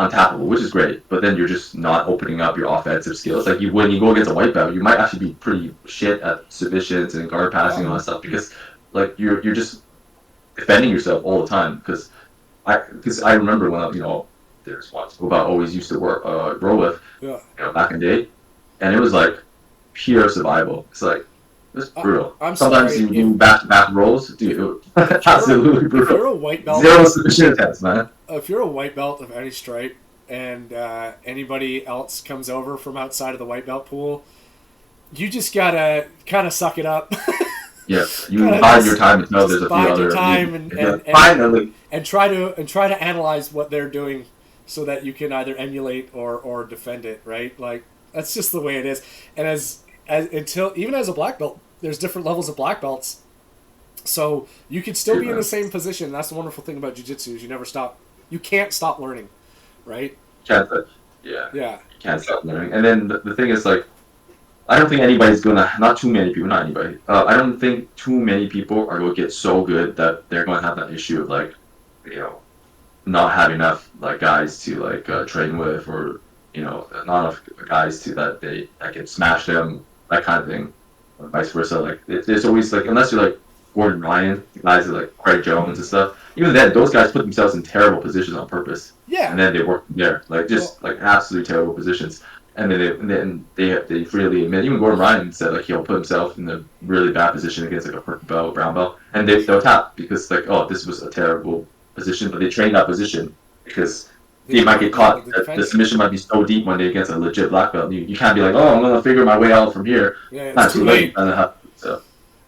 untappable, which is great, but then you're just not opening up your offensive skills. Like, when you go against a white belt, you might actually be pretty shit at submissions and guard passing and all that stuff, because, like, you're just... defending yourself all the time, because I remember when there's one who I always used to roll with, back in the day, and it was like pure survival. It's like it was brutal. Sometimes you do back-to-back rolls, dude. Absolutely brutal. If you're a white belt, 0 submission attempts, man. If you're a white belt of any stripe, and anybody else comes over from outside of the white belt pool, you just gotta kind of suck it up. Yes, you bide your time until there's a few other. Finally, and try to analyze what they're doing, so that you can either emulate or defend it. Right, like that's just the way it is. And until even as a black belt, there's different levels of black belts, so you could still be in the same position. That's the wonderful thing about jiu-jitsu is you never stop. You can't stop learning, right? You can't stop learning. And then the thing is, like, I don't think anybody's gonna, not too many people, not anybody. I don't think too many people are gonna get so good that they're gonna have that issue of, like, not having enough, like, guys to, like, train with, or, not enough guys that can smash them, that kind of thing, or vice versa. Like, there's always, like, unless you're like Gordon Ryan, guys like Craig Jones and stuff. Even then, those guys put themselves in terrible positions on purpose. Yeah. And then they work there, like, just like absolutely terrible positions. And then they freely admit, even Gordon Ryan said, like, he'll put himself in a really bad position against, like, a purple belt, brown belt, and they'll tap because, like, oh, this was a terrible position, but they trained that position because they might get caught. The submission might be so deep when they're against a legit black belt. You can't be like, oh, I'm gonna figure my way out from here. Yeah, it's too late. So.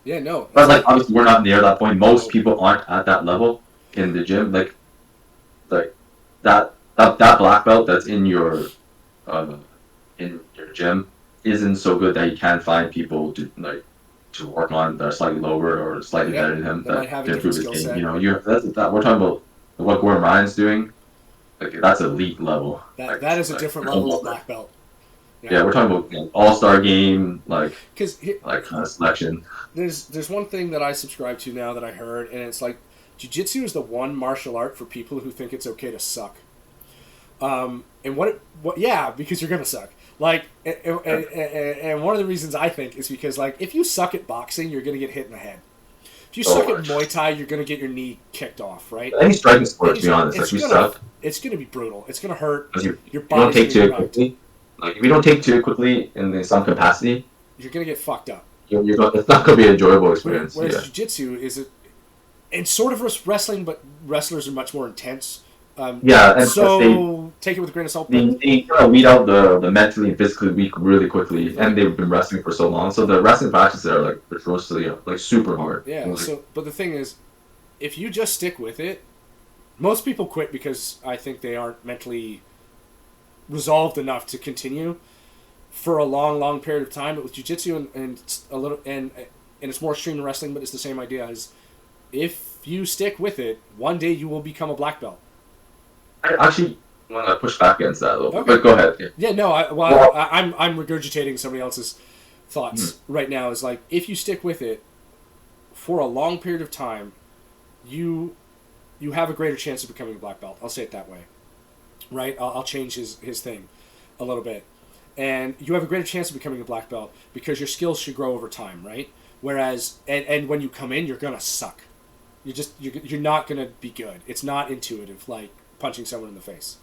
Yeah, no. But, like, obviously we're not near that point. Most people aren't at that level in the gym. Like that black belt that's in your gym isn't so good that you can't find people to work on that are slightly lower or slightly better than him that can improve his game. We're talking about what Gordon Ryan's doing. Like, that's elite level. That is a different level of black belt. Yeah, we're talking about all-star game, kind of selection. There's one thing that I subscribe to now that I heard, and it's like, Jiu-Jitsu is the one martial art for people who think it's okay to suck. And because you're gonna suck. Like, and one of the reasons I think is because, like, if you suck at boxing, you're gonna get hit in the head. If you suck at Muay Thai, you're gonna get your knee kicked off, right? Any striking sport, to be honest, like, we suck. It's gonna be brutal. It's gonna hurt. Your body. Don't take to it quickly. Like, if you don't take to it quickly in some capacity, you're gonna get fucked up. It's not gonna be an enjoyable experience. Whereas Jiu-Jitsu it's sort of wrestling, but wrestlers are much more intense. And so take it with a grain of salt. They weed out the mentally and physically weak really quickly, and they've been wrestling for so long. So the wrestling practices are, like, atrociously, like, super hard. Yeah. But the thing is, if you just stick with it, most people quit because I think they aren't mentally resolved enough to continue for a long, long period of time. But with jiu-jitsu and it's more extreme than wrestling, but it's the same idea. Is if you stick with it, one day you will become a black belt. I actually want to push back against that a little bit, Okay. but go ahead. Yeah, no, I'm regurgitating somebody else's thoughts right now. Is like, if you stick with it for a long period of time, you have a greater chance of becoming a black belt. I'll say it that way, right? I'll change his thing a little bit, and you have a greater chance of becoming a black belt because your skills should grow over time, right? Whereas, and when you come in, you're gonna suck. You're not gonna be good. It's not intuitive like punching someone in the face.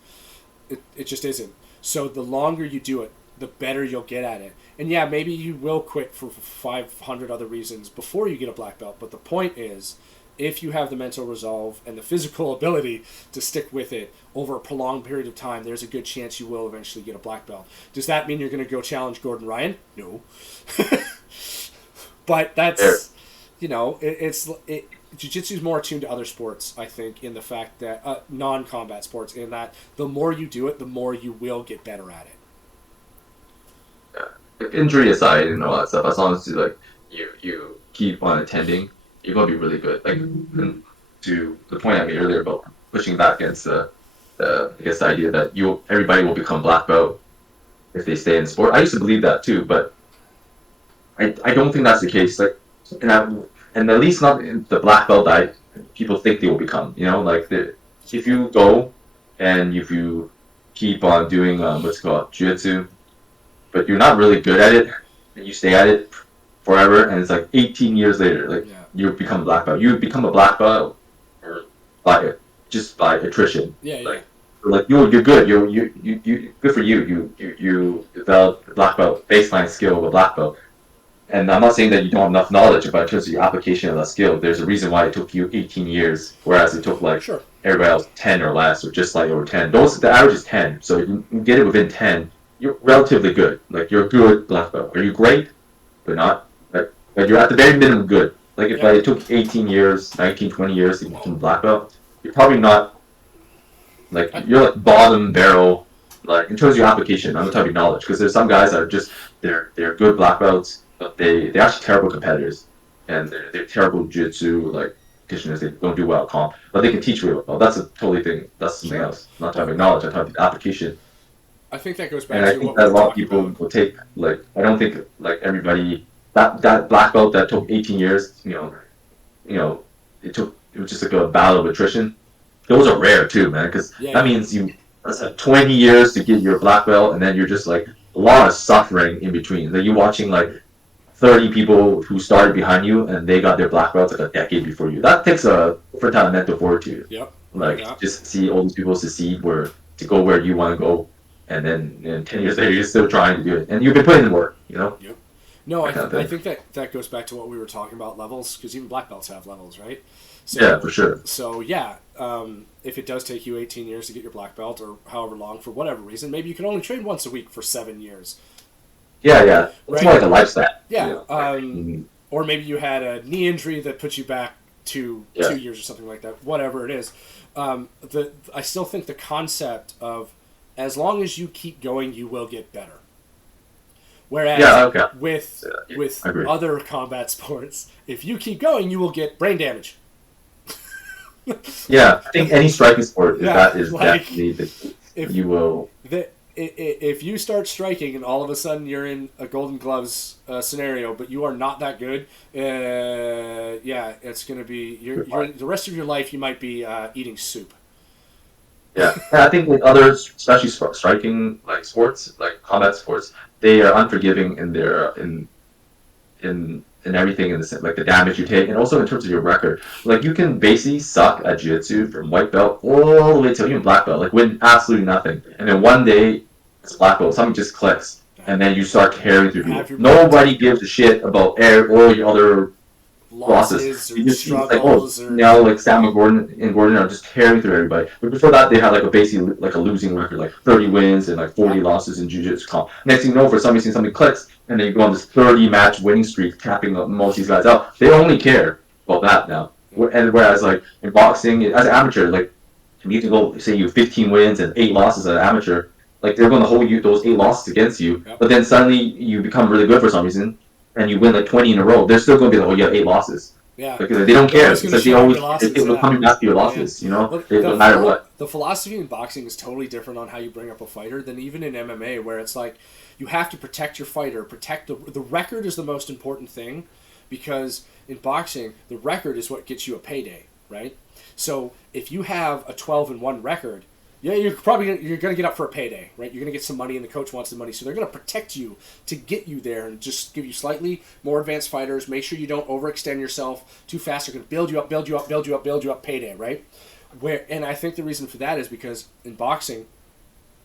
It just isn't. So the longer you do it, the better you'll get at it. And yeah, maybe you will quit for 500 other reasons before you get a black belt. But the point is, if you have the mental resolve and the physical ability to stick with it over a prolonged period of time, there's a good chance you will eventually get a black belt. Does that mean you're going to go challenge Gordon Ryan? No. But that's, Jiu-Jitsu is more attuned to other sports, I think, in the fact that, non-combat sports, in that the more you do it, the more you will get better at it. Yeah. Injury aside and all that stuff, as long as you keep on attending, you're going to be really good. Like, to the point I made earlier about pushing back against the idea that everybody will become black belt if they stay in sport. I used to believe that too, but I don't think that's the case. Like, and at least not the black belt that people think they will become. If you go and if you keep on doing what's called Jiu-Jitsu, but you're not really good at it, and you stay at it forever, and it's like 18 years later, you become a black belt. You become a black belt just by attrition. Yeah. Like you're good. You good for you. You develop the black belt baseline skill of a black belt. And I'm not saying that you don't have enough knowledge, but in terms of your application of that skill, there's a reason why it took you 18 years, whereas it took everybody else 10 or less, or just over 10. The average is 10, so you get it within 10. You're relatively good. Like, you're a good black belt. Are you great? But not like you're at the very minimum good. Like, if it took 18 years, 19, 20 years to become a black belt, you're probably not you're like bottom barrel. Like, in terms of your application, I'm not talking knowledge, because there's some guys that are just they're good black belts. But they're actually terrible competitors, and they're terrible jiu-jitsu practitioners. They don't do well at comp, but they can teach really well. That's a totally thing. That's something else. I'm not talking about knowledge. I'm talking about application. I think that goes back and to I think what that a we lot of people will take I don't think everybody that black belt that took 18 years. It was just like a battle of attrition. Those are rare too, man, because that means that's 20 years to get your black belt, and then you're just a lot of suffering in between. You're watching 30 people who started behind you, and they got their black belts a decade before you. That takes a different type of mental fortitude. Yep. Just see all these people succeed to go where you want to go, and then 10 years later, you're still trying to do it. And you've been putting in work, Yep. No, I think that goes back to what we were talking about, levels, because even black belts have levels, right? So, yeah, for sure. So, if it does take you 18 years to get your black belt, or however long, for whatever reason, maybe you can only train once a week for 7 years. Yeah. It's more like a lifestyle. Yeah. Or maybe you had a knee injury that put you back to 2 years or something like that. Whatever it is. I still think the concept of, as long as you keep going, you will get better. Whereas with other combat sports, if you keep going, you will get brain damage. I think any striking sport is definitely you will. If you start striking and all of a sudden you're in a Golden Gloves scenario, but you are not that good, it's going to be the rest of your life you might be eating soup. Yeah, I think with others, especially striking sports, like combat sports, they are unforgiving in their in everything, in the the damage you take, and also in terms of your record. You can basically suck at jiu-jitsu from white belt all the way to even black belt, win absolutely nothing, and then one day it's black belt, something just clicks, and then you start carrying through people. Nobody gives a shit about all your other losses. You just struggles, now Sam and Gordon are just carrying through everybody. But before that, they had basically a losing record, 30 wins and 40 losses in jiu-jitsu comp. Next thing you know, for some reason, something clicks, and then you go on this 30-match winning streak, tapping most of these guys out. They only care about that now. And whereas in boxing, as an amateur, you can go say you have 15 wins and 8 losses as an amateur. They're going to hold you those 8 losses against you, but then suddenly you become really good for some reason, and you win 20 in a row. They're still going to be you have 8 losses. Yeah. Like they don't care. Always It's gonna like they show always your losses, they'll come back to your losses. You know, Look, no matter what. the philosophy in boxing is totally different on how you bring up a fighter than even in MMA, where it's like you have to protect your fighter, protect the record is the most important thing, because in boxing the record is what gets you a payday, right? So if you have a 12-1 record, yeah, you're gonna get up for a payday, right? You're gonna get some money, and the coach wants the money, so they're gonna protect you to get you there and just give you slightly more advanced fighters. Make sure you don't overextend yourself too fast. They're gonna build you up, payday, right? And I think the reason for that is because in boxing,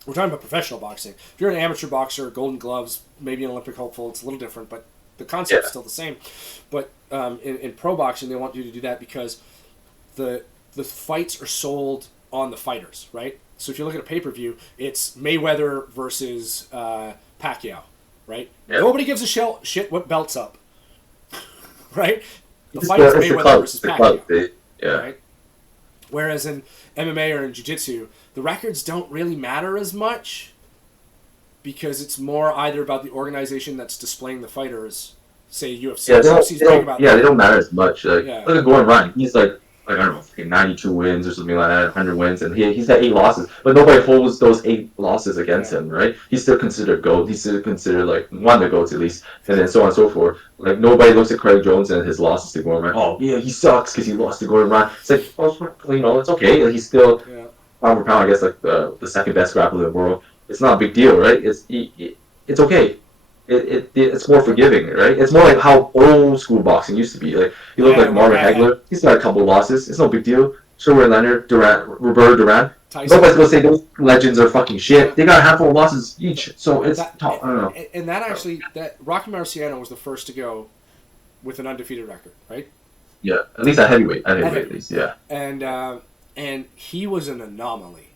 we're talking about professional boxing. If you're an amateur boxer, Golden Gloves, maybe an Olympic hopeful, it's a little different, but the concept's still the same. But in pro boxing, they want you to do that because the fights are sold on the fighters, right? So if you look at a pay-per-view, it's Mayweather versus Pacquiao, right? Yeah. Nobody gives a shit what belt's up, right? The fight is Mayweather versus Pacquiao, right? Whereas in MMA or in Jiu-Jitsu, the records don't really matter as much because it's more either about the organization that's displaying the fighters, say UFC. They don't matter as much. Look at Gordon Ryan. He's like I don't know, 92 wins or something like that, 100 wins, and he's got 8 losses. But nobody holds those 8 losses against him, right? He's still considered GOAT. He's still considered like one of the GOATs at least, and then so on and so forth. Like nobody looks at Craig Jones and his losses to Gordon Ryan. Oh yeah, he sucks because he lost to Gordon Ryan. It's like, it's okay. Like, he's still pound for pound, I guess, like the second best grappler in the world. It's not a big deal, right? It's okay. It's more forgiving, right? It's more like how old school boxing used to be. Like you look like Marvin Hagler, he's got a couple of losses. It's no big deal. Sugar Leonard, Roberto Duran. Tyson. Nobody's gonna say those legends are fucking shit. They got a handful of losses each, so it's tough. I don't know. And that Rocky Marciano was the first to go with an undefeated record, right? Yeah, at least at heavyweight. At least, yeah. And he was an anomaly.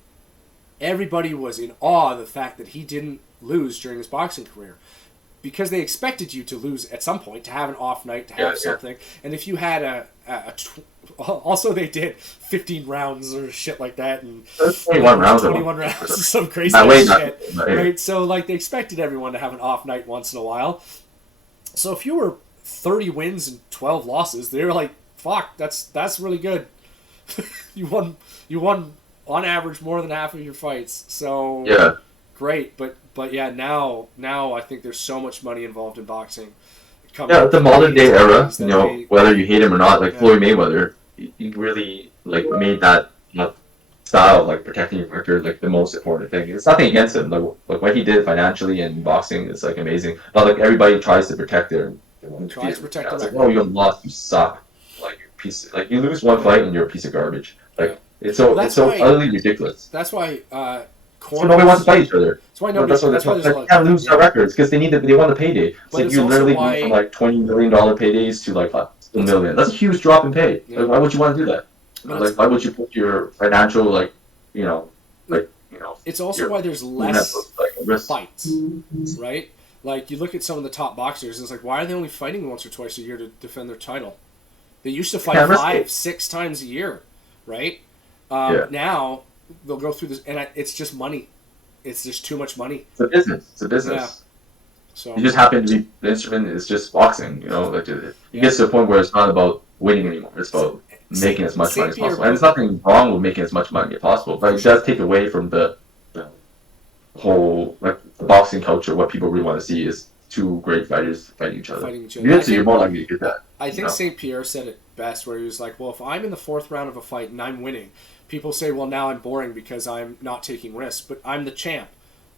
Everybody was in awe of the fact that he didn't lose during his boxing career. Because they expected you to lose at some point, to have an off night, to have something. And if you had also they did 15 rounds or shit like that, and 21 rounds, some crazy shit, right? So like they expected everyone to have an off night once in a while. So if you were 30 wins and 12 losses, they were like, "Fuck, that's really good." you won on average more than half of your fights. So great, but yeah, now I think there's so much money involved in boxing. The modern day era, whether you hate him or not, like Floyd Mayweather, he really like made that style of like protecting your record like the most important thing. It's nothing against him. Like what he did financially in boxing is like amazing. But like everybody tries to protect their record. It's like, oh, you lost, you suck. Like you lose one fight and you're a piece of garbage. Like it's so utterly ridiculous. That's why. So nobody wants to fight each other. That's why nobody. They can't lose their records because they want the payday. It's like you literally go from like $20 million paydays to like $1 million. That's a huge drop in pay. Like, why would you want to do that? Like, why would you put your financial It's also why there's less fights, right? Like you look at some of the top boxers, and it's like, why are they only fighting once or twice a year to defend their title? They used to fight 5-6 times a year, right? Now they'll go through this, and it's just money. It's just too much money. It's a business. Yeah. So you just happen to be the instrument is just boxing. Like it gets to a point where it's not about winning anymore. It's about making as much money as possible. And there's nothing wrong with making as much money as possible, but it does take away from the whole the boxing culture. What people really want to see is two great fighters fighting each other. You're more likely to get that. I think St. Pierre said it best, where he was like, "Well, if I'm in the 4th round of a fight and I'm winning, people say, well, now I'm boring because I'm not taking risks, but I'm the champ.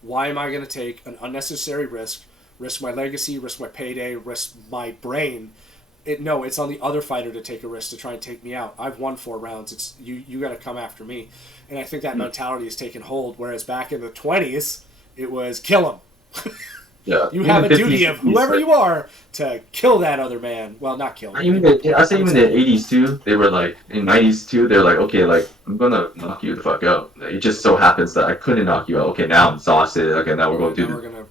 Why am I going to take an unnecessary risk my legacy, risk my payday, risk my brain? It's on the other fighter to take a risk to try and take me out. I've won 4 rounds. It's you got to come after me." And I think that mentality has taken hold, whereas back in the 20s, it was kill him. Yeah. You have a duty of whoever you are to kill that other man. Well, not kill him. I say even in the 80s too, they were like, in 90s too, they're like, okay, like, I'm going to knock you the fuck out. It just so happens that I couldn't knock you out. Okay, now I'm exhausted. Okay, now we're going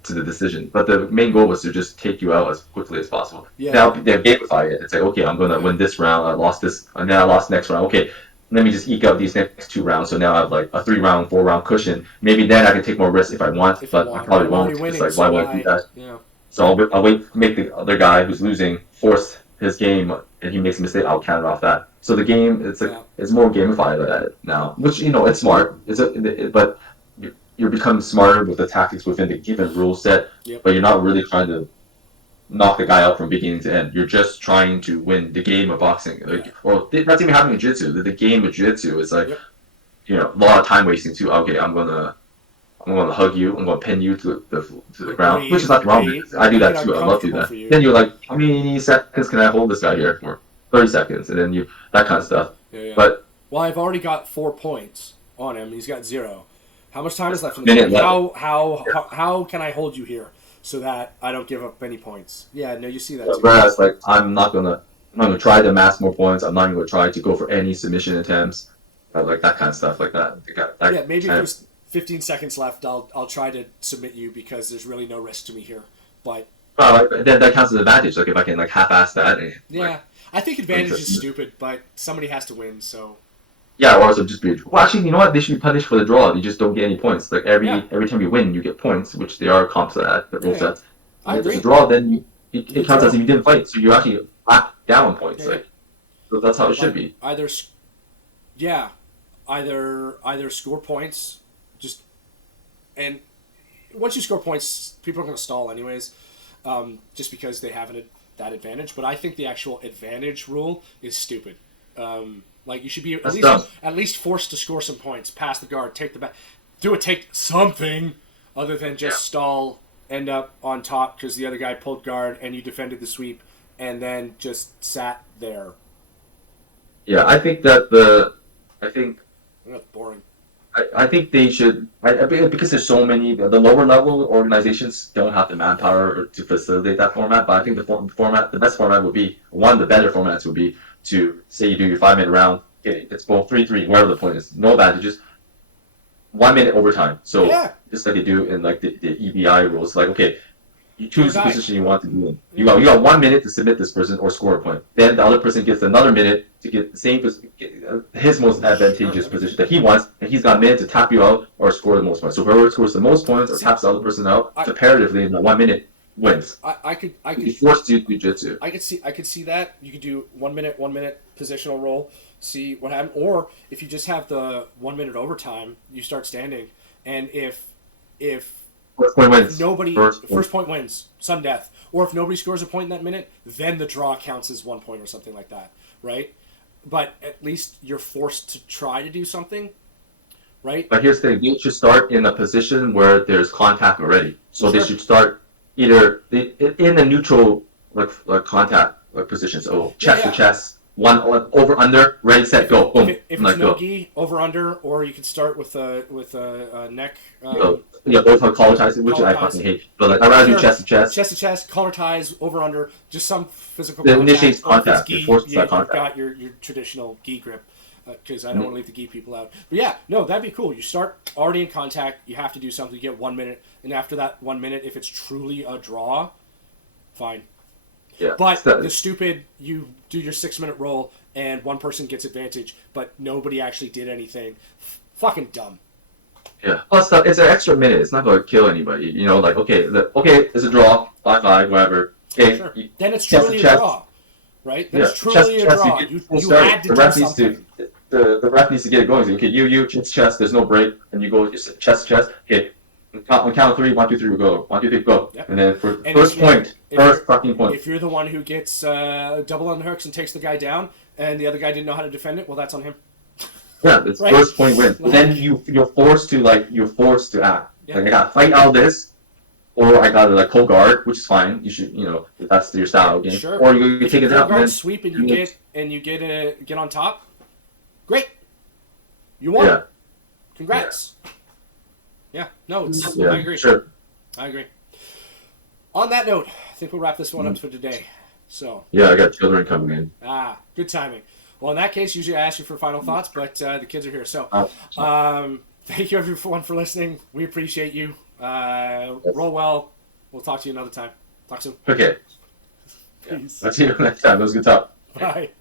to the decision. But the main goal was to just take you out as quickly as possible. Yeah. Now they gamify it. It's like, okay, I'm going to win this round. I lost this, and then I lost the next round. Okay, let me just eke out these next 2 rounds. So now I have like a 3-round, 4-round cushion. Maybe then I can take more risks if I want, but I probably won't. It's like, why would I do that? Yeah. So I'll wait, make the other guy who's losing force his game and he makes a mistake, I'll counter off that. So the game, it's more gamified now, which it's smart. But you're becoming smarter with the tactics within the given rule set. Yep. But you're not really trying to knock the guy out from beginning to end. You're just trying to win the game of boxing. Or that's even happening in jiu-jitsu. The game of jiu-jitsu is like, a lot of time wasting too. Okay, I'm gonna hug you. I'm gonna pin you to the ground, which is not wrong. I do that too. I love to do that. Then you're like, how many seconds can I hold this guy here for? 30 seconds, and then that kind of stuff. Yeah. But I've already got 4 points on him. He's got 0. How much time is left in the game? How can I hold you here so that I don't give up any points? Yeah, no, you see that too. Whereas, like, I'm not gonna try to amass more points. I'm not gonna try to go for any submission attempts, like that kind of stuff, like that. Maybe if there's 15 seconds left, I'll try to submit you because there's really no risk to me here. But then that counts as an advantage. Like if I can half-ass that. I think advantage is stupid, but somebody has to win. So. Yeah, or also just be. Well, actually, you know what? They should be punished for the draw. You just don't get any points. Like every time you win, you get points, which they are comps at the rule sets. If it's a draw, then it counts as if you didn't fight, so you actually back down points. So that's how it should be. Either score points, and once you score points, people are going to stall anyways, just because they have that advantage. But I think the actual advantage rule is stupid. Like you should be at least forced to score some points, pass the guard, take the back, take something other than just stall, end up on top because the other guy pulled guard and you defended the sweep, and then just sat there. Yeah, I think that's boring. I think they should, because there's so many, the lower level organizations don't have the manpower to facilitate that format, but I think the best format would be, one of the better formats would be to say you do your 5-minute round, okay, it's both 3-3, wherever the point is, no advantages, 1 minute overtime. So just like they do in like the EBI rules, like okay, you choose the position you want to be in. You got 1 minute to submit this person or score a point. Then the other person gets another minute to get the same his most advantageous position that he wants, and he's got a minute to tap you out or score the most points. So whoever scores the most points or taps the other person out comparatively in the 1 minute wins. I could be forced to do jiu-jitsu. I could see that. You could do 1 minute positional roll, see what happens. Or if you just have the 1 minute overtime, you start standing, and if first point wins. First point wins, sudden death. Or if nobody scores a point in that minute, then the draw counts as 1 point or something like that, right? But at least you're forced to try to do something, right? But here's the thing: you should start in a position where there's contact already. So they should start either in a neutral like contact position. So chest to chest. One over under, ready, set, go, boom. If it's no-gi, over under, or you could start with a neck. Both have collar ties, which I fucking hate. But I'd rather do chest to chest. Chest to chest, collar ties, over under, just some physical contact. Initiates contact. You've got your traditional gi grip, because I don't want to leave the gi people out. But that'd be cool. You start already in contact. You have to do something. You get 1 minute, and after that 1 minute, if it's truly a draw, fine. Yeah, but the stupid, you do your 6 minute roll and one person gets advantage, but nobody actually did anything. Fucking dumb. Yeah. Plus, it's an extra minute. It's not going to kill anybody. Okay, it's a draw, 5-5, whatever. Okay. Sure. Then it's truly a draw, right? Then it's truly a draw. You had to do something. The ref needs to get it going. Okay, you chest. There's no break, and you go chest. Okay. On count of 3, 1, 2, 3, we go. 1, 2, 3, go. Yep. And then first fucking point. If you're the one who gets double underhooks and takes the guy down, and the other guy didn't know how to defend it, well, that's on him. Yeah, it's right? First point win. Then you're forced to act. Yep. Like I gotta fight out of this, or I gotta pull guard, which is fine. You should, if that's your style game. Sure. Or you take it down and sweep, and you get on top. Great. You won. Yeah. Congrats. Yeah. No, I agree. Sure. I agree. On that note, I think we'll wrap this one up for today. So. Yeah, I got children coming in. Good timing. Well, in that case, usually I ask you for final thoughts, but the kids are here. So, thank you everyone for listening. We appreciate you. Roll well. We'll talk to you another time. Talk soon. Okay. Peace. I'll see you next time. That was a good talk. Bye.